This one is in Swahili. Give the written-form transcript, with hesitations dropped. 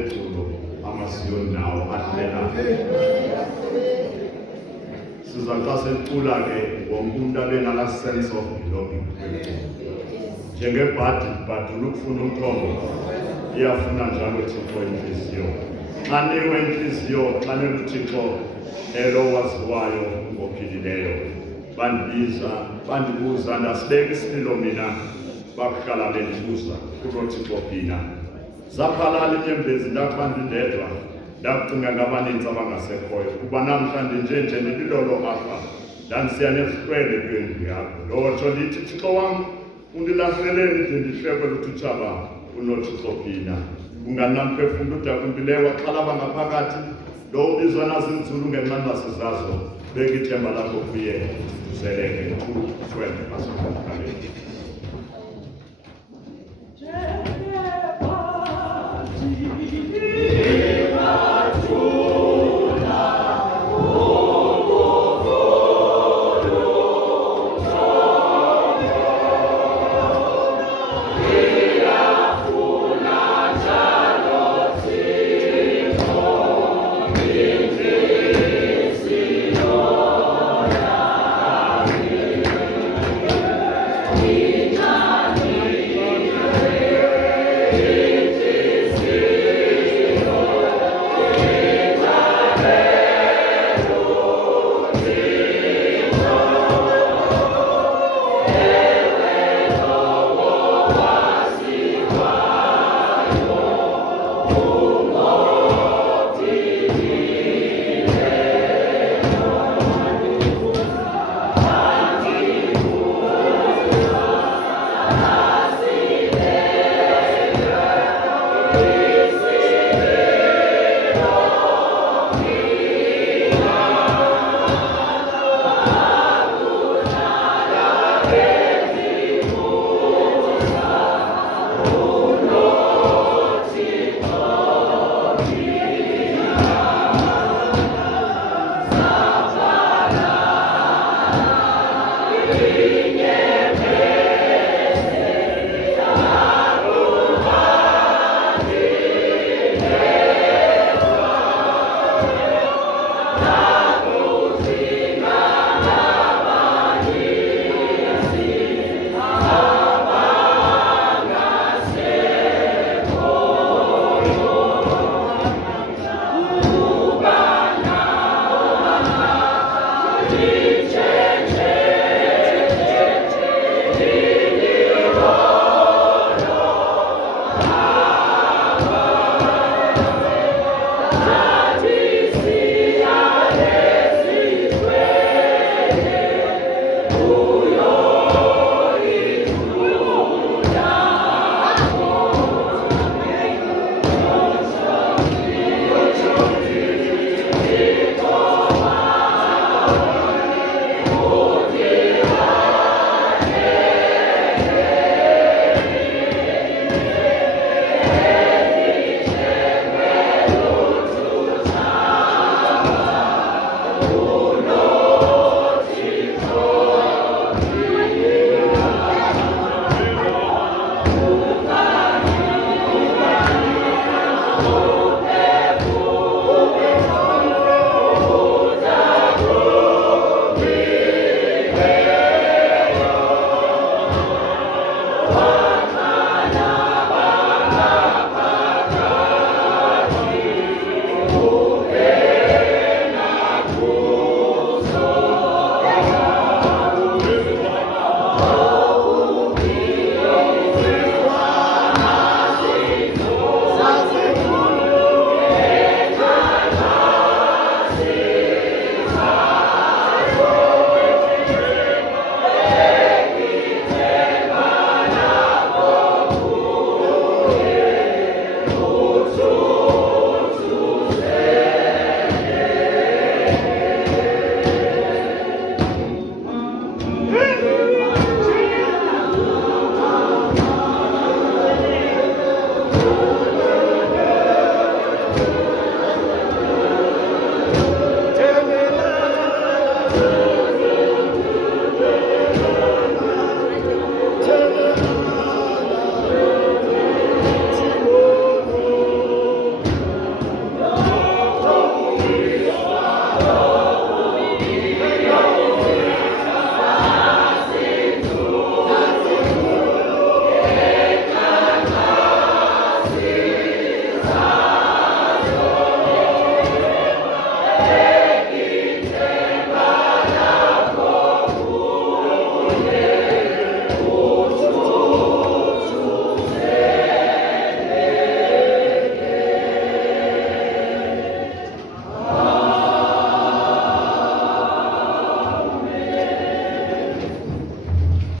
ezulu amasiyo nawo ahlelana. Sizaqala secula-ke wonke umuntu abe nala sense of belonging. Njengebhadi libhadula ukufuna umthombo, iyafuna njalo Thixo inhliziyo. Xa niwe inhliziyo, xa uThixo elo waziwayo ngophilileyo, bandibuza ndasibeka isililo mina bakuhlala bendibuza kulo Thixo phina. Zaphalala inyembezi ndakuba ndindedwa, ndakucinga ngabaninzi abangasekhoyo kuba namhlanje nje ndililolo apha ndandisiya nezihlwele kwendlu yakho. Lotsho lithi Thixo wam undilahleleni nje ndihlekwe luthutshaba unoThixo phina. Unganamphefumlo udakumbileyo waxhalaba ngaphakathi, lo ubizwa nazinzulu ngenqanda sizazo, beka ithemba lakho kuye uzeleke kuthwele basemkhaleni.